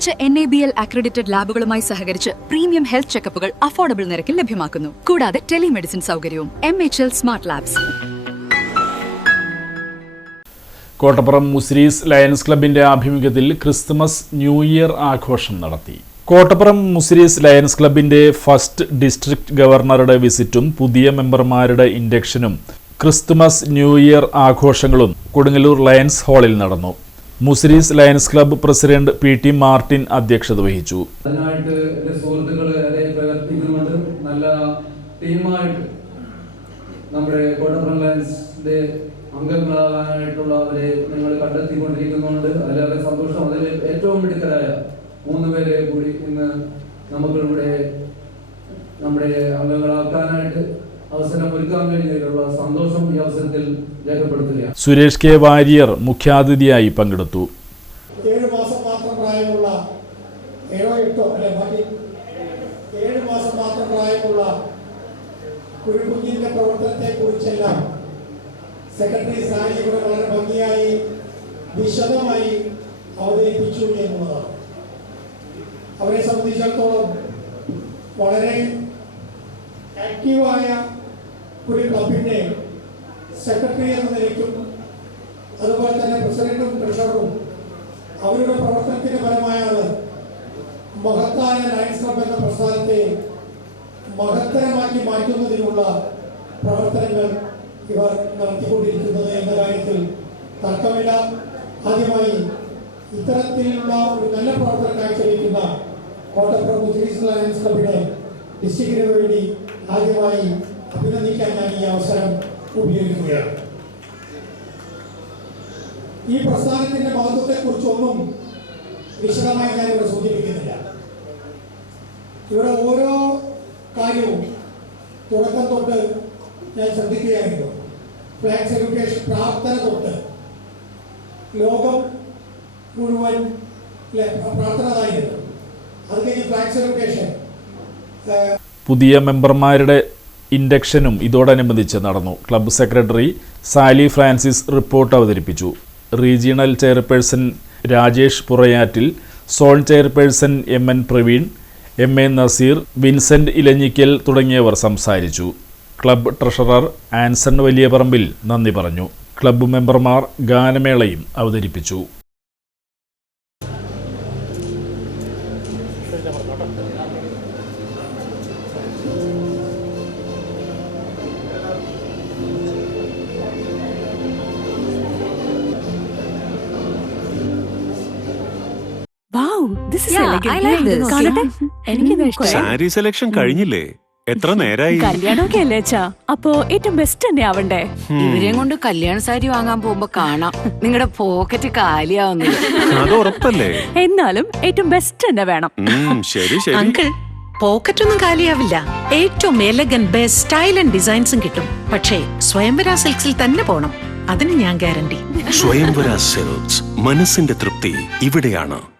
മികച്ച NABL accredited ലാബുകളുമായി സഹകരിച്ച് premium health ചെക്കപ്പുകൾ affordable നിരക്കിൽ ലഭ്യമാക്കുന്നു. കൂടാതെ ടെലിമെഡിസിൻ സൗകര്യവും. MHL smart labs. Kottappuram Muziris lions ക്ലബിന്റെ ആഭിമുഖ്യത്തിൽ ക്രിസ്തുമസ് ന്യൂ ഇയർ ആഘോഷം നടത്തി. കോട്ടപ്പുറം മുസിരീസ് ലയൺസ് ക്ലബിന്റെ ഫസ്റ്റ് ഡിസ്ട്രിക്ട് ഗവർണറുടെ വിസിറ്റും പുതിയ മെമ്പർമാരുടെ ഇൻഡക്ഷനും ക്രിസ്തുമസ് ന്യൂ ഇയർ ആഘോഷങ്ങളും കൊടുങ്ങല്ലൂർ ലയൺസ് ഹാളിൽ നടന്നു. Muziris lions club president PT Martin അധ്യക്ഷത വഹിച്ചു. അതിനായിട്ട് എൻ്റെ സുഹൃത്തുക്കളെ പ്രവർത്തിക്കുന്നുണ്ട്. നല്ല ടീമായിട്ട് നമ്മുടെ കോട്ടപ്പുറം ലയൺസിന്റെ അംഗങ്ങളാകാനായിട്ടുള്ളവരെ നിങ്ങൾ കണ്ടെത്തിക്കൊണ്ടിരിക്കുന്നുണ്ട്. അതിലേറെ സന്തോഷം. അതിൽ ഏറ്റവും മിടുക്കരായ 3 പേരെ കൂടി ഇന്ന് നമുക്കിവിടെ നമ്മുടെ അംഗങ്ങളാക്കാനായിട്ട് അവസരം ഒരുക്കാൻ കഴിഞ്ഞതിലുള്ള സന്തോഷം ഈ അവസരത്തിൽ രേഖപ്പെടുത്തുകയാണ്. സുരേഷ് കെ വാര്യർ മുഖ്യാതിഥിയായി പങ്കെടുത്തു. 7 മാസം മാത്രം പ്രായമുള്ള 7 മാസം മാത്രം പ്രായമുള്ള ഒരു കുഞ്ഞിന്റെ പ്രവർത്തനത്തെ കുറിച്ചെല്ലാം സെക്രട്ടറി സാനി ഇവിടെ വളരെ ഭംഗിയായി വിശദമായി അവതരിപ്പിച്ചു എന്നുള്ളതാണ്. അവരെ സംബന്ധിച്ചിടത്തോളം വളരെ ആക്റ്റീവായ ഒരു ക്ലബിൻ്റെ സെക്രട്ടറി എന്ന നിലയ്ക്കും അതുപോലെ തന്നെ പ്രസിഡന്റും ട്രഷററും അവരുടെ പ്രവർത്തനത്തിന്റെ ഫലമായാണ് മഹത്തായ ലയൺസ് ക്ലബ് എന്ന പ്രസ്ഥാനത്തെ മഹത്തരമാക്കി മാറ്റുന്നതിനുള്ള പ്രവർത്തനങ്ങൾ ഇവർ നടത്തിക്കൊണ്ടിരിക്കുന്നത് എന്ന കാര്യത്തിൽ തർക്കമില്ല. ആദ്യമായി ഇത്തരത്തിലുള്ള ഒരു നല്ല പ്രവർത്തനം കാഴ്ചവെക്കുന്ന കോട്ടപ്പുറം മുസിരീസ് ലയൺസ് ക്ലബിനെ ഡിസ്ട്രിക്റ്റിന് വേണ്ടി ആദ്യമായി അഭിനന്ദിക്കാൻ ഞാൻ ഈ അവസരം ഉപയോഗിക്കുകയാണ്. ഈ പ്രസ്ഥാനത്തിന്റെ മഹത്വത്തെക്കുറിച്ചൊന്നും വിശദമായി ഞാൻ ഇവിടെ സൂചിപ്പിക്കുന്നില്ല. ഇവിടെ ഓരോ കാര്യവും തുടക്കം തൊട്ട് ഞാൻ ശ്രദ്ധിക്കുകയായിരുന്നു. ഫ്ലാഗ് സെലിബ്രേഷൻ പ്രാർത്ഥന തൊട്ട് ലോകം മുഴുവൻ പ്രാർത്ഥനയായിരുന്നു. അത് കഴിഞ്ഞ് ഫ്ലാഗ് സെലിബ്രേഷൻ. പുതിയ മെമ്പർമാരുടെ ഇൻഡക്ഷനും ഇതോടനുബന്ധിച്ച് നടന്നു. Club secretary Sally Francis report അവതരിപ്പിച്ചു. Regional chairperson Rajesh Purayattil, zone chairperson MN Praveen, MA Nazeer, Vincent Elanjikkal തുടങ്ങിയവർ സംസാരിച്ചു. ക്ലബ്ബ് ട്രഷറർ ആൻസൺ വലിയപറമ്പിൽ നന്ദി പറഞ്ഞു. ക്ലബ്ബ് മെമ്പർമാർ ഗാനമേളയും അവതരിപ്പിച്ചു. സാരി സെലക്ഷൻ കഴിഞ്ഞില്ലേ? എത്ര നേരായി? കല്യാണമൊക്കെ അല്ലേ അച്ഛാ? അപ്പോ ഏറ്റവും ബെസ്റ്റ് തന്നെ ആവണ്ടേ? ഇവരെയും കൊണ്ട് കല്യാണ സാരി വാങ്ങാൻ പോകുമ്പോ കാണാം നിങ്ങളുടെ പോക്കറ്റ് കാലിയാവുന്നത്. അത് ഉറപ്പല്ലേ? എന്നാലും ഏറ്റവും ബെസ്റ്റ് തന്നെ വേണം. ശരി ശരി അങ്കിൾ, പോക്കറ്റ് ഒന്നും കാലിയാവില്ല. ഏറ്റവും എലഗൻ ബെസ്റ്റ് സ്റ്റൈൽ ആൻഡ് ഡിസൈൻസും കിട്ടും. പക്ഷേ സ്വയംവര സിൽക്സിൽ തന്നെ പോണം. അതിന് ഞാൻ ഗ്യാരണ്ടി. സ്വയംവര സിൽക്സ്, മനസ്സിന്റെ തൃപ്തി ഇവിടെയാണ്.